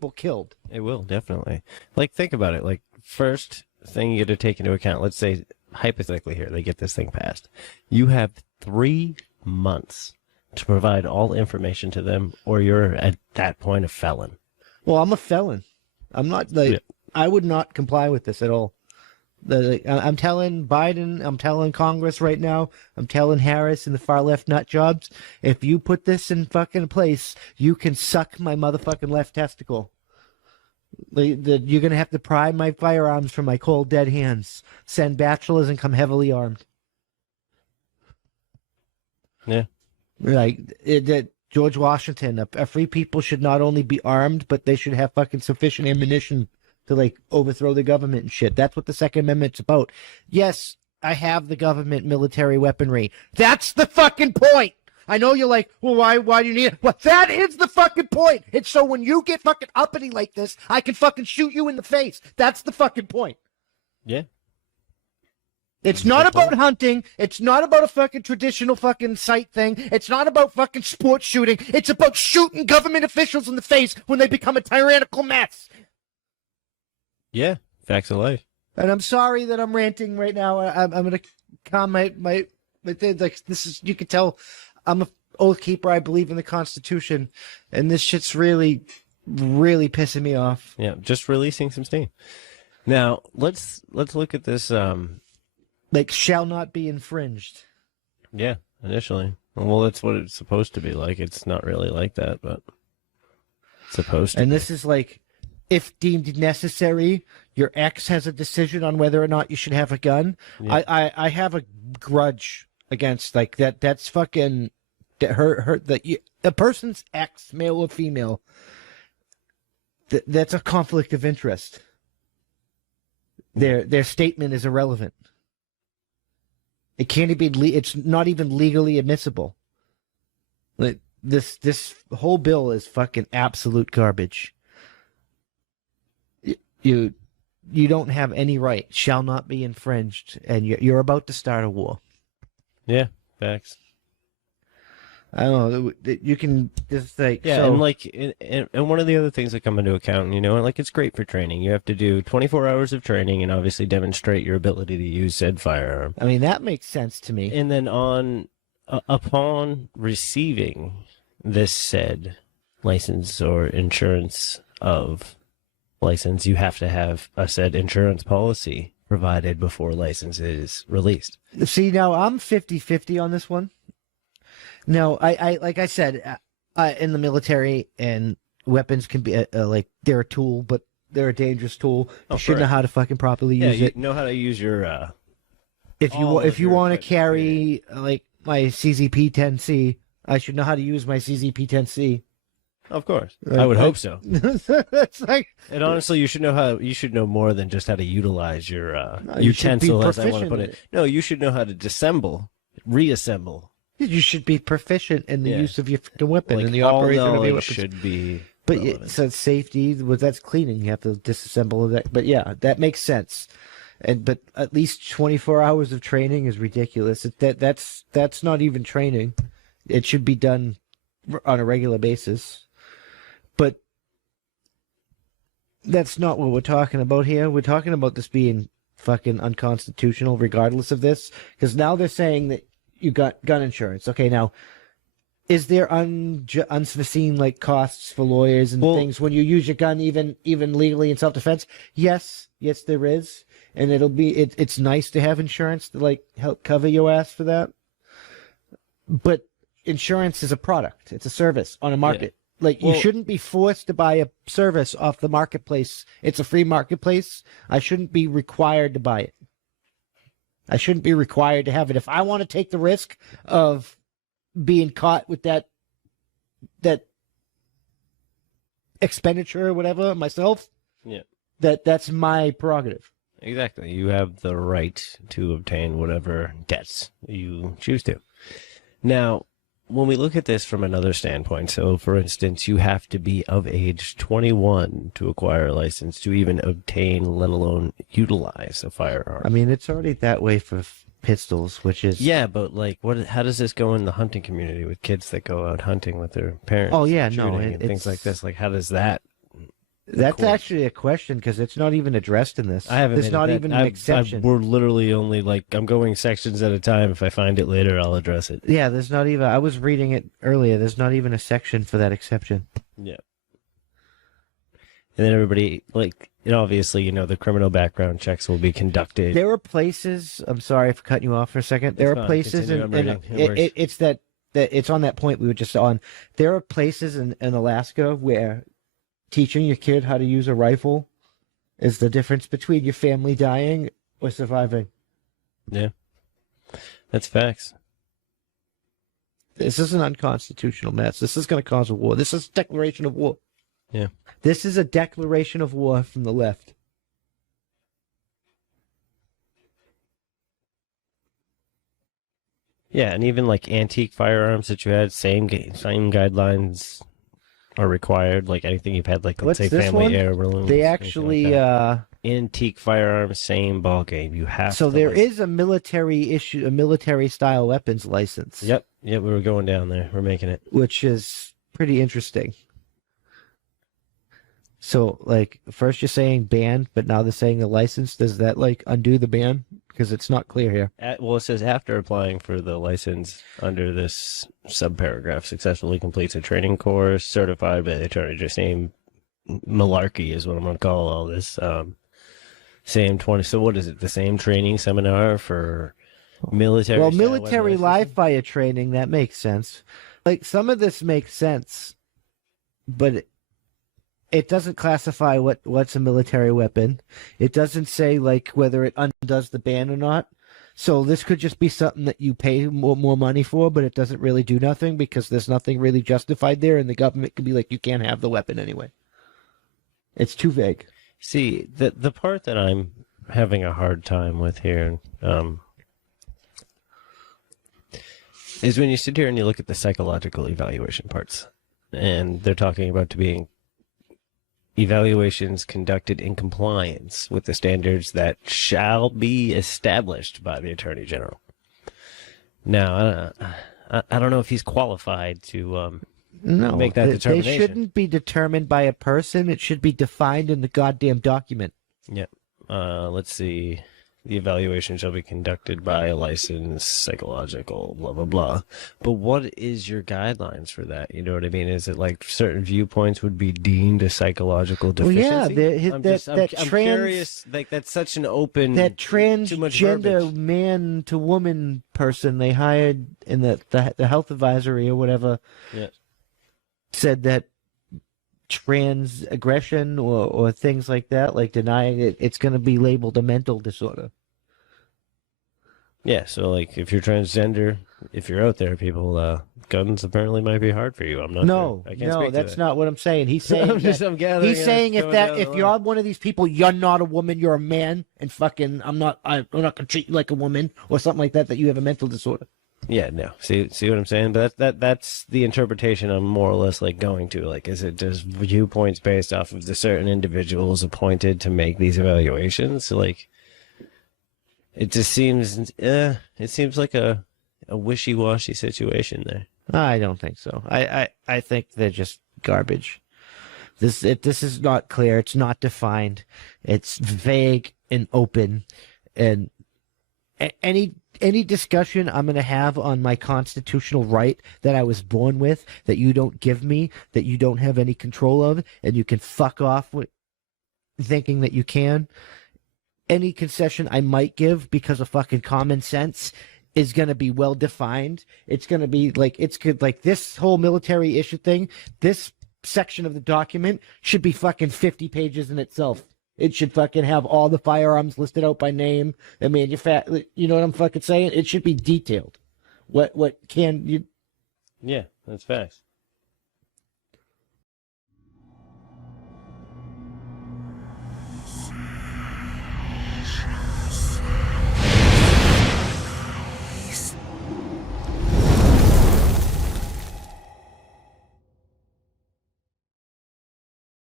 people killed. It will, definitely. Like, think about it. Like, first thing you got to take into account, let's say, hypothetically here, they get this thing passed. You have 3 months to provide all information to them, or you're at that point a felon. Well, I'm a felon. I'm not like, I would not comply with this at all. I'm telling Biden, I'm telling Congress right now, I'm telling Harris and the far left nut jobs, if you put this in fucking place, you can suck my motherfucking left testicle. You're going to have to pry my firearms from my cold, dead hands. Send bachelors and come heavily armed. Yeah. That George Washington, a free people should not only be armed, but they should have fucking sufficient ammunition to, like, overthrow the government and shit. That's what the Second Amendment's about. Yes, I have the government military weaponry. That's the fucking point! I know you're like, well, why do you need it? Well, that is the fucking point! It's so when you get fucking uppity like this, I can fucking shoot you in the face. That's the fucking point. Yeah. It's not about hunting. It's not about a fucking traditional fucking sight thing. It's not about fucking sports shooting. It's about shooting government officials in the face when they become a tyrannical mess. Yeah, facts of life. And I'm sorry that I'm ranting right now. I'm gonna calm my thing. Like, this is, you can tell I'm a oath keeper. I believe in the Constitution, and this shit's really, really pissing me off. Yeah, just releasing some steam. Now let's look at this. Like, shall not be infringed. Yeah, initially. Well, that's what it's supposed to be like. It's not really like that, but it's supposed to. And be. this is like, if deemed necessary, your ex has a decision on whether or not you should have a gun. Yeah. I have a grudge against, like, that. That's fucking the person's ex, male or female. That's a conflict of interest. Their statement is irrelevant. It can't be. It's not even legally admissible. Like, this whole bill is fucking absolute garbage. You don't have any right. Shall not be infringed, and you're about to start a war. Yeah, facts. I don't know. You can just like, yeah, so, and like, and one of the other things that come into account, you know, like, it's great for training. You have to do 24 hours of training and obviously demonstrate your ability to use said firearm. I mean, that makes sense to me. And then upon receiving this said license or insurance of license, you have to have a said insurance policy provided before license is released. See, now I'm 50-50 on this one. No, I like I said, in the military, and weapons can be like, they're a tool, but they're a dangerous tool. You should know how to fucking properly use it. Know how to use your. If you want to carry like my CZP-10C, I should know how to use my CZP-10C. Of course, I would hope so. It's like, and honestly, you should know more than just how to utilize your utensil, as I want to put it. No, you should know how to disassemble, reassemble. You should be proficient in the use of your weapon, like, and the operation of your weapon should be. But it says safety. Well, that's cleaning. You have to disassemble that. But yeah, that makes sense. But at least 24 hours of training is ridiculous. That's not even training. It should be done on a regular basis. But that's not what we're talking about here. We're talking about this being fucking unconstitutional, regardless of this, because now they're saying that you got gun insurance. Okay, now, is there unforeseen, like, costs for lawyers and things when you use your gun, even legally in self-defense? Yes, there is, and it's nice to have insurance to, like, help cover your ass for that. But insurance is a product; it's a service on a market. Yeah. Like, you shouldn't be forced to buy a service off the marketplace. It's a free marketplace. I shouldn't be required to buy it. I shouldn't be required to have it. If I want to take the risk of being caught with that expenditure or whatever myself, that's my prerogative. Exactly. You have the right to obtain whatever debts you choose to. Now, when we look at this from another standpoint, so for instance, you have to be of age 21 to acquire a license to even obtain, let alone utilize a firearm. I mean, it's already that way for pistols, which is... Yeah, but like, how does this go in the hunting community with kids that go out hunting with their parents? Oh, yeah, no. And things like this. Like, how does that That's course. actually a question because it's not even addressed in this. I haven't. There's not even an exception. We're literally only like I'm going sections at a time. If I find it later, I'll address it. Yeah, there's not even. I was reading it earlier. There's not even a section for that exception. Yeah. And then everybody, like, and obviously, the criminal background checks will be conducted. There are places. I'm sorry for cutting you off for a second. There are places, it's that it's on that point we were just on. There are places in Alaska where teaching your kid how to use a rifle is the difference between your family dying or surviving. Yeah, that's facts. This is an unconstitutional mess. This is going to cause a war. This is a declaration of war. Yeah. This is a declaration of war from the left. Yeah, and even like antique firearms that you had, same guidelines are required. Like anything you've had, like let's say family heirlooms. They actually antique firearms, same ball game. You have so there is a military issue, a military style weapons license. Yep, we were going down there. We're making it, which is pretty interesting. So, like, first you're saying ban, but now they're saying the license. Does that, like, undo the ban? Because it's not clear here. Well, it says after applying for the license under this subparagraph, successfully completes a training course certified by the attorney. Just same malarkey is what I'm going to call all this. Same 20. So what is it? The same training seminar for military? Well, military live fire training, that makes sense. Like, some of this makes sense, but it doesn't classify what's a military weapon. It doesn't say, like, whether it undoes the ban or not. So this could just be something that you pay more money for, but it doesn't really do nothing because there's nothing really justified there, and the government could be like, you can't have the weapon anyway. It's too vague. See, the part that I'm having a hard time with here is when you sit here and you look at the psychological evaluation parts, and they're talking about being evaluations conducted in compliance with the standards that shall be established by the Attorney General. Now, I don't know if he's qualified to make that determination. They shouldn't be determined by a person. It should be defined in the goddamn document. Yeah. Let's see. The evaluation shall be conducted by a licensed psychological, blah, blah, blah. But what is your guidelines for that? You know what I mean? Is it like certain viewpoints would be deemed a psychological deficiency? Well, yeah. I'm curious. Like, that's such an open... That transgender man to woman person they hired in the health advisory or whatever said that trans aggression or things like that, like denying it, it's going to be labeled a mental disorder. Yeah, so like if you're transgender, if you're out there, people, guns apparently might be hard for you. I'm not. No, sure. I can't speak to that's that. not what I'm saying. He's saying he's saying if you're one of these people, you're not a woman, you're a man, and fucking I'm not gonna treat you like a woman or something like that. That you have a mental disorder. Yeah, no. See what I'm saying? But that's the interpretation I'm more or less like going to. Like, is it just viewpoints based off of the certain individuals appointed to make these evaluations? So, like, it just seems, it seems like a wishy-washy situation there. I don't think so. I think they're just garbage. This is not clear. It's not defined. It's vague and open, and any discussion I'm going to have on my constitutional right that I was born with, that you don't give me, that you don't have any control of, and you can fuck off with thinking that you can. Any concession I might give because of fucking common sense is going to be well defined. It's going to be like, it's good. Like this whole military issue thing, this section of the document should be fucking 50 pages in itself. It should fucking have all the firearms listed out by name. I mean, you know what I'm fucking saying? It should be detailed. What can you? Yeah, that's facts.